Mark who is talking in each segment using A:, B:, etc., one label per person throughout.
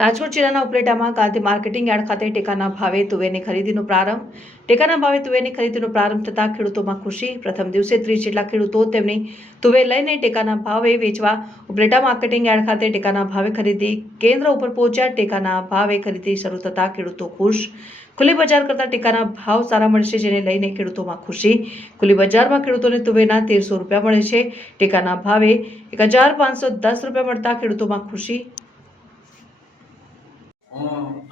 A: રાજકોટ જિલ્લાના ઉપલેટામાં Gandhi marketing yard ખાતે ટેકાના ભાવે તુવેરની ખરીદીનો પ્રારંભ. ટેકાના ભાવે તુવેરની ખરીદીનો પ્રારંભ થતાં ખેડૂતોમાં ખુશી. પ્રથમ દિવસે ત્રીસ જેટલા ખેડૂતો તેમની તુવેર લઈને ટેકાના ભાવે વેચવા ઉપલેટા માર્કેટિંગ યાર્ડ ખાતે ટેકાના ભાવે ખરીદી કેન્દ્ર ઉપર પહોંચ્યા. ટેકાના ભાવે ખરીદી શરૂ થતાં ખેડૂતો ખુશ. ખુલ્લી બજાર કરતાં ટેકાના ભાવ સારા મળશે જેને લઈને ખેડૂતોમાં ખુશી. ખુલ્લી બજારમાં ખેડૂતોને તુવેરના તેરસો રૂપિયા મળે છે. ટેકાના ભાવે એક હજાર પાંચસો દસ રૂપિયા મળતા ખેડૂતોમાં ખુશી.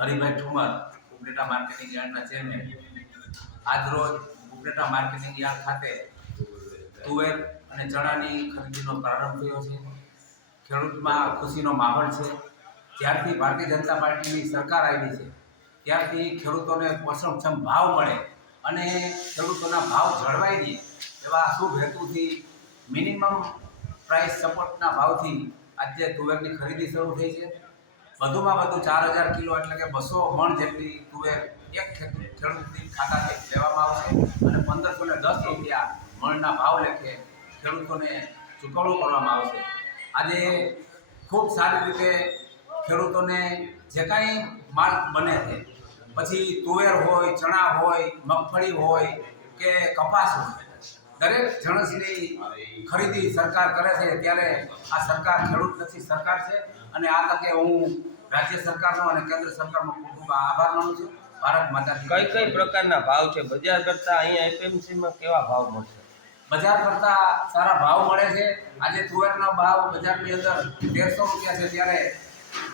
B: હરિભાઈ ઠુમર ઉપલેટા માર્કેટિંગ યાર્ડના ચેરમેન આજરોજ ઉપલેટા માર્કેટિંગ યાર્ડ ખાતે તુવેર અને ચણાની ખરીદીનો પ્રારંભ થયો છે. ખેડૂતમાં ખુશીનો માહોલ છે. જ્યારથી ભારતીય જનતા પાર્ટીની સરકાર આવી છે, ત્યારથી ખેડૂતોને પોષણક્ષમ ભાવ મળે અને ખેડૂતોના ભાવ જળવાઈ રહે એવા શુભ હેતુથી મિનિમમ પ્રાઇસ સપોર્ટના ભાવથી આજે તુવેરની ખરીદી શરૂ થઈ છે. વધુમાં વધુ ચાર હજાર કિલો એટલે કે બસો મણ જેટલી તુવેર એક ખેડૂત ખેડૂતની ખાતાથી લેવામાં આવશે અને પંદરસો ને દસ રૂપિયા મણના ભાવ લેખે ખેડૂતોને ચૂકવણું કરવામાં આવશે. આજે ખૂબ સારી રીતે ખેડૂતોને જે કાંઈ માલ બને છે, પછી તુવેર હોય, ચણા હોય, મગફળી હોય કે કપાસ હોય દરેક જણસની ખરીદી સરકાર કરે છે ત્યારે આ સરકાર ખેડૂતલક્ષી સરકાર છે. અને આ તકે હું રાજ્ય સરકારનો અને કેન્દ્ર સરકારનો ખૂબ ખૂબ આભાર માનું છું. ભારત માતા
C: કઈ કઈ પ્રકારના ભાવ છે? બજાર કરતા અહીંયા એપીએમસીમાં કેવા ભાવ મળશે?
B: બજાર કરતા સારા ભાવ મળે છે. આજે તુવેરનો ભાવ બજારની અંદર તેરસો રૂપિયા છે ત્યારે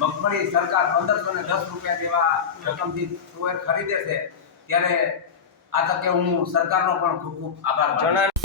B: મગફળી સરકાર પંદરસો ને દસ રૂપિયા જેવા રકમથી તુવેર ખરીદે છે. ત્યારે આ તકે હું સરકારનો પણ ખૂબ ખૂબ આભાર